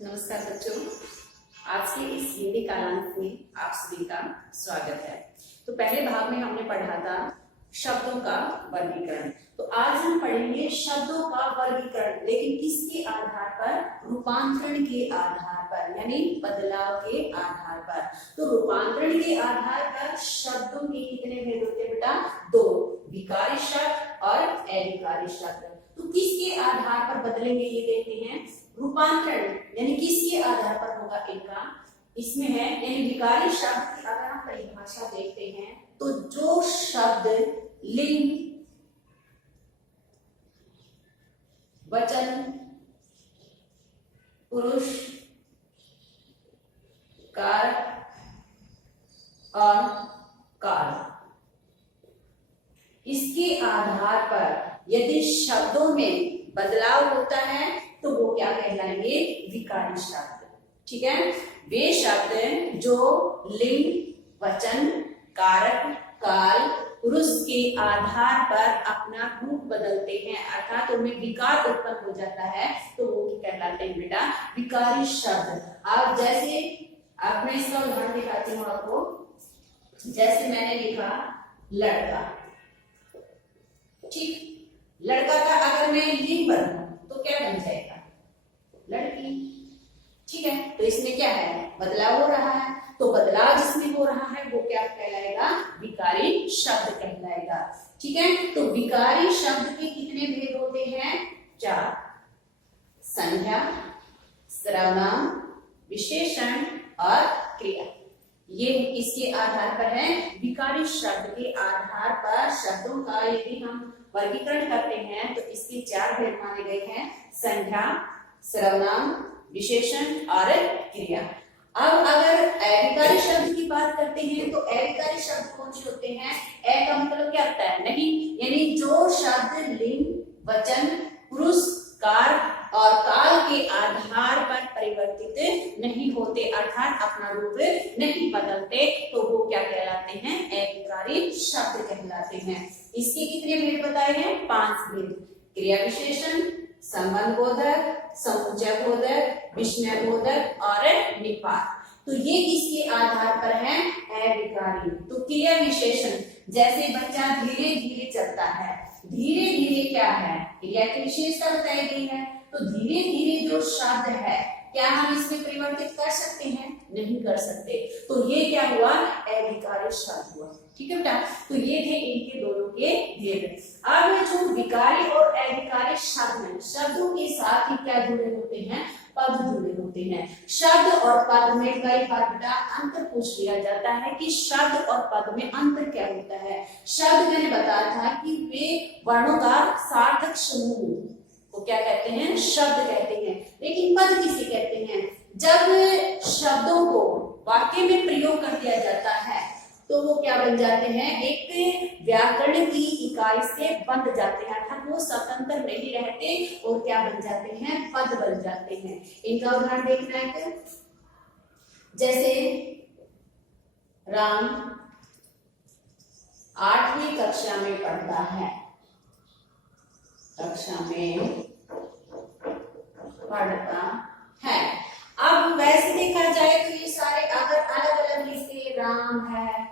नमस्कार बच्चों, आज के इस हिंदी कालांश में आप सभी का स्वागत है। तो पहले भाग में हमने पढ़ा था शब्दों का वर्गीकरण। तो आज हम पढ़ेंगे शब्दों का वर्गीकरण, लेकिन किसके आधार पर? रूपांतरण के आधार पर, यानी बदलाव के आधार पर। तो रूपांतरण के आधार पर शब्दों के कितने भेद होते हैं बेटा? दो, विकारी शब्द और अविकारी शब्द। तो किसके आधार पर बदलेंगे ये देखते हैं। रूपांतरण यानी किसके आधार पर होगा इनका? इसमें है यानी विकारी शब्द की अगर हम परिभाषा देखते हैं तो जो शब्द लिंग, वचन, पुरुष, कार और काल, इसके आधार पर यदि शब्दों में बदलाव होता है तो वो क्या कहलाएंगे? विकारी शब्द। ठीक है, वे शब्द जो लिंग, वचन, कारक, काल, पुरुष के आधार पर अपना रूप बदलते हैं, अर्थात उनमें विकार उत्पन्न हो जाता है, तो वो कहलाते हैं बेटा विकारी शब्द। अब जैसे अब मैं इसका उदाहरण दिखाती हूँ आपको। जैसे मैंने लिखा लड़का, ठीक, लड़का का अगर मैं लिंग बनूं तो क्या बन जाएगा? लड़की। ठीक है, तो इसमें क्या है? बदलाव हो रहा है। तो बदलाव जिसमें हो रहा है वो क्या कहलाएगा? विकारी शब्द कहलाएगा। ठीक है, तो विकारी शब्द के कितने भेद होते हैं? चार, संज्ञा, सर्वनाम, विशेषण और क्रिया। ये इसके आधार पर है। विकारी शब्द के आधार पर शब्दों का यदि हम वर्गीकरण करते हैं तो इसके चार भेद माने गए हैं: संज्ञा, सर्वनाम, विशेषण और क्रिया। अब अगर अविकारी शब्द की बात करते हैं तो अविकारी शब्द कौन से होते हैं? ए का मतलब क्या होता है? नहीं, यानी जो शब्द लिंग, वचन, पुरुष, कार और काल के आधार पर परिवर्तित नहीं होते, अर्थात अपना रूप नहीं बदलते, तो वो क्या कहलाते हैं? अविकारी शब्द कहलाते हैं। इसके कितने भेद बताए हैं? 5 भेद: क्रिया विशेषण, संबंध बोधक, समुच्चय बोधक, विस्मय बोधक और निपात। तो ये किसके आधार पर है? अविकारी। तो क्रिया विशेषण, जैसे बच्चा धीरे धीरे चलता है, धीरे धीरे क्या है? क्रिया की विशेषता बताई गई है। तो धीरे धीरे जो शब्द है क्या हम इसमें परिवर्तित कर सकते हैं? नहीं कर सकते। तो ये क्या हुआ? अविकारी शब्द हुआ। ठीक है बेटा, तो ये थे इनके दोनों के भेद। अब जो विकारी और अविकारी शब्द हैं, शब्दों के साथ ही क्या जुड़े होते हैं? पद जुड़े होते हैं। शब्द और पद में कई बार बेटा अंतर पूछ लिया जाता है कि शब्द और पद में अंतर क्या होता है। शब्द मैंने बताया था कि वे वर्णों का सार्थक समूह को क्या कहते हैं? शब्द कहते हैं। लेकिन पद किसे कहते हैं? जब शब्दों को वाक्य में प्रयोग कर दिया जाता है तो वो क्या बन जाते हैं? एक व्याकरण की इकाई से बंध जाते हैं, अर्थात वो स्वतंत्र नहीं रहते और क्या बन जाते हैं? पद बन जाते हैं। इनका उदाहरण देखना है। जैसे राम 8वीं कक्षा में पढ़ता है, कक्षा में पढ़ता है। अब वैसे देखा जाए तो ये सारे अगर अलग अलग लिखते, राम है,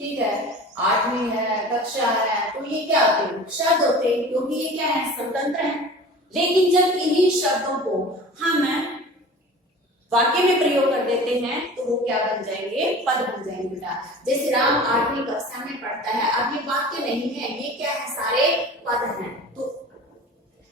ठीक है, 8वीं है, कक्षा है, तो ये क्या होते हैं? शब्द होते हैं, क्योंकि ये क्या है? स्वतंत्र है। लेकिन जब इन्हीं शब्दों को हम वाक्य में प्रयोग कर देते हैं तो वो क्या बन जाएंगे? पद बन जाएंगे बेटा। जैसे राम 8वीं कक्षा में पढ़ता है, अब ये वाक्य नहीं है, ये क्या है? सारे पद हैं। तो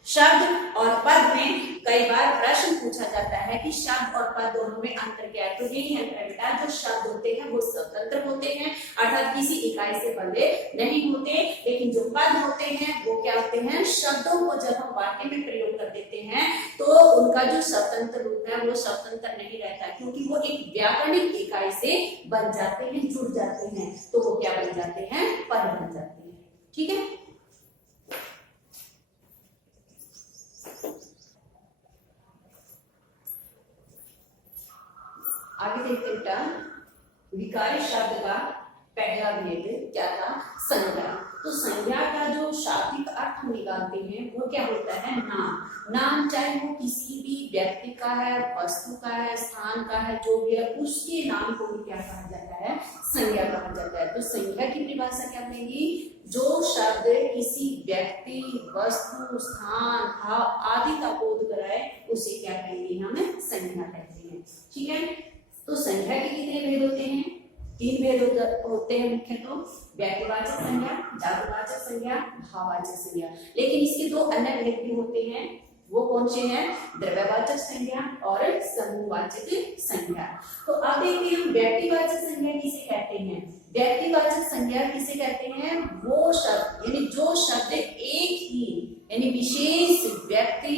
शब्द और पद में कई बार प्रश्न पूछा जाता है कि शब्द और पद दोनों में अंतर क्या है? तो यही अंतर है बेटा, जो शब्द होते हैं वो स्वतंत्र होते हैं, अर्थात किसी इकाई से बंधे नहीं होते। लेकिन जो पद होते हैं वो क्या होते हैं? शब्दों को जब हम वाक्य में प्रयोग कर देते हैं तो उनका जो स्वतंत्र रूप है वो स्वतंत्र नहीं रहता, क्योंकि वो एक व्याकरणिक इकाई से बन जाते हैं, जुड़ जाते हैं, तो वो क्या बन जाते हैं? पद बन जाते हैं। ठीक है, आगे देखते बेटा। विकारी शब्द का पहला भेद क्या था? संज्ञा। तो संज्ञा का जो शाब्दिक अर्थ हम निकालते हैं वो क्या होता है, नाम। नाम चाहे वो किसी भी व्यक्ति का है, वस्तु का है, स्थान का है, जो भी है उसके नाम को भी क्या कहा जाता है, संज्ञा कहा जाता है। तो संज्ञा की परिभाषा क्या बनेगी, जो शब्द किसी व्यक्ति, वस्तु, स्थान, भाव आदि का बोध कराए उसे क्या कहेंगे, हम संज्ञा कहते हैं। ठीक है, तो संज्ञा के कितने भेद होते हैं, 3 भेद होते हैं मुख्य। तो व्यक्तिवाचक संज्ञा, जातिवाचक संज्ञा, भाववाचक संज्ञा। लेकिन इसके 2 अन्य भेद भी होते हैं, वो कौन से हैं, द्रव्यवाचक संज्ञा और समूहवाचक संज्ञा। तो अब देखिए हम व्यक्तिवाचक संज्ञा किसे कहते हैं। व्यक्तिवाचक संज्ञा किसे कहते हैं, वो शब्द यानी जो शब्द एक ही यानी विशेष व्यक्ति,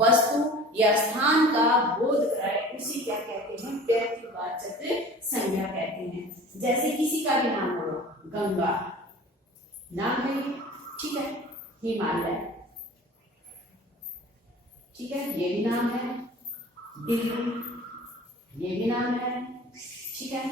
वस्तु या स्थान का बोध कराए उसे क्या कहते हैं, व्यक्तिवाचक संज्ञा कहते हैं। जैसे किसी का भी नाम हो, गंगा नाम है, ठीक है, हिमालय, ठीक है, ये भी नाम है, दिल्ली ये भी नाम है, ठीक है,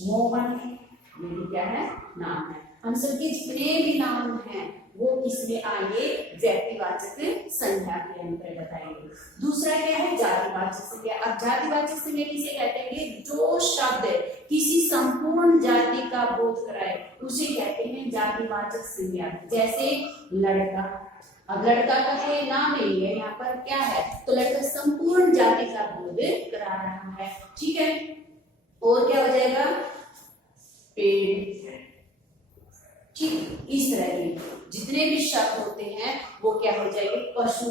मोहन ये भी क्या है, नाम है। हम सबके जितने भी नाम हैं वो किसमें आएंगे, व्यक्तिवाचक संज्ञा के अंतर्गत आएंगे। दूसरा क्या है, जातिवाचक संज्ञा। अब जातिवाचक संज्ञा किसे कहते हैं, जो शब्द किसी संपूर्ण जाति का बोध कराए उसे कहते हैं जातिवाचक संज्ञा। जैसे लड़का, अब लड़का का है नाम है, ये यहाँ पर क्या है, तो लड़का संपूर्ण जाति का बोध करा रहा है, ठीक है। और क्या हो जाएगा, पेड़, ठीक, इस तरह के जितने भी शब्द होते हैं वो क्या हो जाएंगे, पशु,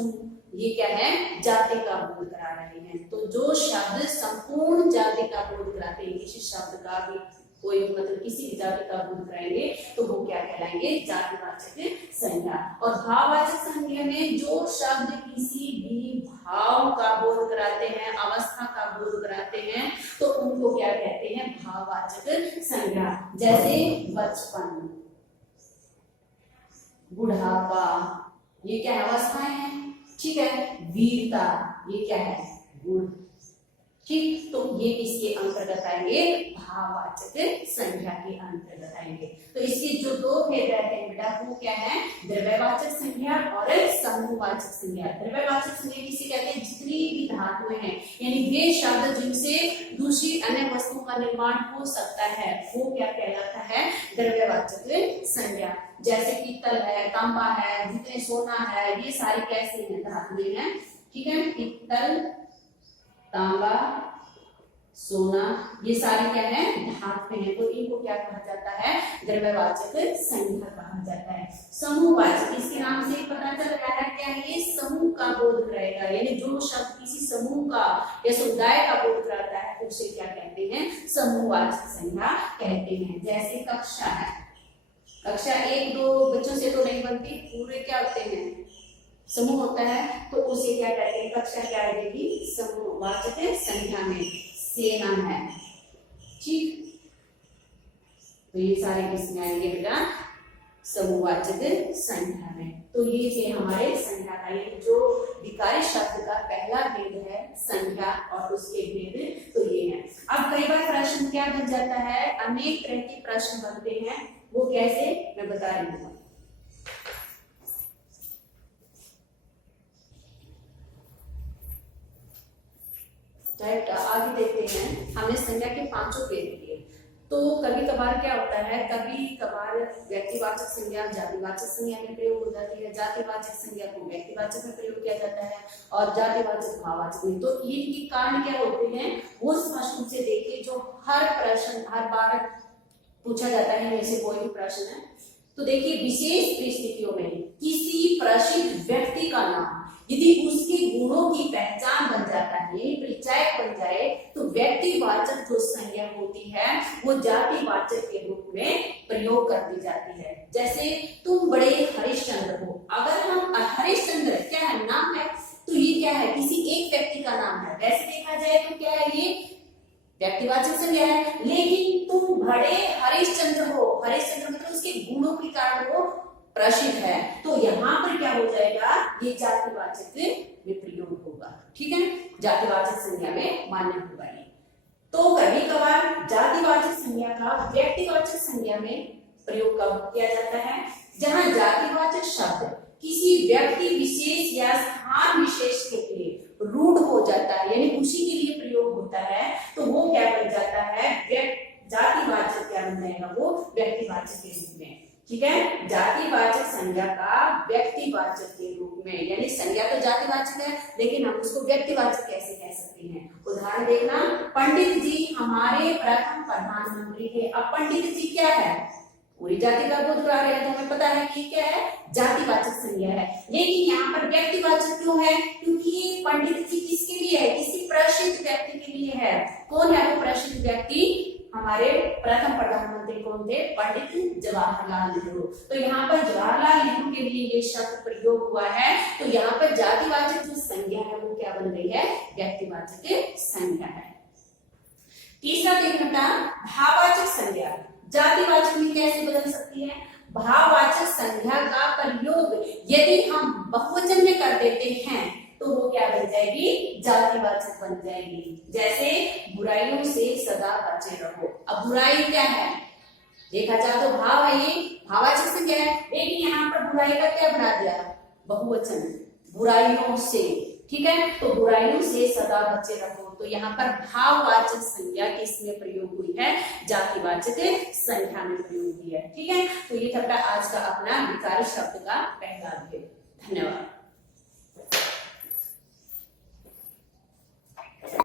ये क्या है, जाति का बोध करा रहे हैं। तो जो शब्द संपूर्ण जाति का बोध कराते हैं, किसी शब्द का भी कोई मतलब किसी भी जाति का बोध कराएंगे तो वो क्या कहलाएंगे, जातिवाचक संज्ञा। और भाववाचक संज्ञा में जो शब्द किसी भी भाव का बोध कराते हैं, अवस्था का बोध कराते हैं, तो उनको क्या कहते हैं, भाववाचक संज्ञा। जैसे बचपन, बुढ़ापा, ये क्या है, अवस्थाएं हैं, ठीक है। वीरता, ये क्या है, गुण, ठीक। तो ये किसके अंतर्गत आएंगे, भाववाचक संज्ञा के अंतर्गत आएंगे। तो इसके जो 2 भेद रहते हैं बेटा, वो क्या है, द्रव्यवाचक संज्ञा और समूहवाचक संज्ञा। द्रव्यवाचक संज्ञा किसे कहते हैं, जितनी भी धातुएं हैं यानी वे शब्द जिनसे दूसरी अन्य वस्तुओं का निर्माण हो सकता है वो क्या कहलाता है, द्रव्यवाचक संज्ञा। जैसे पीतल है, तांबा है, जितने सोना है, ये सारी कैसी हैं, धातुएं हैं, ठीक है। पीतल, तांबा, सोना, ये सारी क्या है, धातुएं हैं। तो इनको क्या कहा जाता है, द्रव्यवाचक संज्ञा कहा जाता है। समूहवाचक, इसके नाम से पता चल रहा है क्या है, ये समूह का बोध कराएगा, यानी जो शब्द किसी समूह का या समुदाय का बोध कराता है उसे क्या कहते हैं, समूहवाचक संज्ञा कहते हैं। जैसे कक्षा है, कक्षा 1-2 बच्चों से तो नहीं बनती, पूरे क्या होते हैं, समूह होता है, तो उसे क्या कहते हैं, कक्षा क्या आएगी, समूहवाचक संज्ञा में। सेना है, ठीक, तो ये सारे किसमें आएंगे बेटा, समूहवाचक संज्ञा में। तो ये थे हमारे संज्ञा का, ये जो विकारी शब्द का पहला भेद है संज्ञा और उसके भेद तो ये है। अब कई बार प्रश्न क्या बन जाता है, अनेक तरह के प्रश्न बनते हैं, वो कैसे मैं बता रही हूँ। आगे देखते हैं, हमने संज्ञा के 5 भेद किए। तो कभी कभार क्या होता है, कभी कभार व्यक्तिवाचक संज्ञा जातिवाचक संज्ञा में प्रयोग हो जाती है, जातिवाचक संज्ञा को व्यक्तिवाचक में प्रयोग किया जाता है और जातिवाचक भाववाचक में। तो इनके कारण क्या होते हैं वो स्पष्ट रूप से देखिए, जो हर प्रश्न हर बार पूछा जाता है, जैसे कोई भी प्रश्न है तो देखिए, विशेष परिस्थितियों में किसी प्रसिद्ध व्यक्ति का नाम यदि उसके गुणों की पहचान बन जाता है, परिचायक बन जाए, तो व्यक्तिवाचक जो संज्ञा होती है वो जातिवाचक के रूप में प्रयोग कर दी जाती है। जैसे तुम बड़े हरिश्चंद्र हो, अगर हम हरिश्चंद्र क्या है, नाम है, तो ये क्या है, किसी एक व्यक्ति का नाम है। वैसे देखा जाए तो क्या है, ये व्यक्तिवाचक संज्ञा है। लेकिन तुम बड़े हरिश्चंद्र हो, हरिश्चंद्र मतलब उसके गुणों के कारण वो प्रसिद्ध है, तो यहाँ पर क्या हो जाएगा, ये जातिवाचक में प्रयोग होगा, ठीक है, जातिवाचक संज्ञा में मान्य होगा ये। तो कभी कभार जातिवाचक संज्ञा का व्यक्तिवाचक संज्ञा में प्रयोग कब किया जाता है, जहां जातिवाचक शब्द किसी व्यक्ति विशेष या स्थान विशेष के लिए रूढ़ हो जाता है, यानी उसी के लिए प्रयोग होता है, तो वो क्या बन जाता है, जातिवाचक क्या बन जाएगा, वो व्यक्तिवाचक के रूप में। ठीक है, जातिवाचक संज्ञा का व्यक्तिवाचक के रूप में, यानी संज्ञा तो जातिवाचक है लेकिन हम उसको व्यक्तिवाचक कैसे कह सकते हैं। उदाहरण देखना, पंडित जी हमारे प्रथम प्रधानमंत्री है। अब पंडित जी क्या है, पूरी जाति का बोध उड़ा रहे हैं, तो हमें पता है कि क्या है, जातिवाचक संज्ञा है। लेकिन यहाँ पर व्यक्तिवाचक क्यों है, क्योंकि ये पंडित जी किसके लिए है, किसी प्रसिद्ध व्यक्ति के लिए है। कौन है वो प्रसिद्ध व्यक्ति, हमारे प्रथम प्रधानमंत्री कौन थे, पंडित जवाहरलाल नेहरू। तो यहाँ पर जवाहरलाल नेहरू के लिए ये शब्द प्रयोग हुआ है, तो यहाँ पर जातिवाचक जो संज्ञा है वो क्या बन गई है, व्यक्तिवाचक संज्ञा है। तीसरा देखना, भाववाचक संज्ञा जातिवाचक में कैसे बदल सकती है। भाववाचक संज्ञा का प्रयोग यदि हम बहुवचन में कर देते हैं तो वो क्या बन जाएगी, जातिवाचक बन जाएगी। जैसे बुराइयों से सदा बचे रहो। अब बुराई क्या है, देखा जाए तो भाव है, ये भाववाचक संज्ञा है, लेकिन यहाँ पर बुराई का क्या बना दिया, बहुवचन, बुराइयों से। ठीक है, तो बुराइयों से सदा बचे रहो, तो यहाँ पर भाववाचक संज्ञा किसमें प्रयोग हुई है, जातिवाचक संज्ञा में प्रयोग हुई है। ठीक है, तो ये था आज का अपना विकार शब्द का पहला अध्याय। धन्यवाद।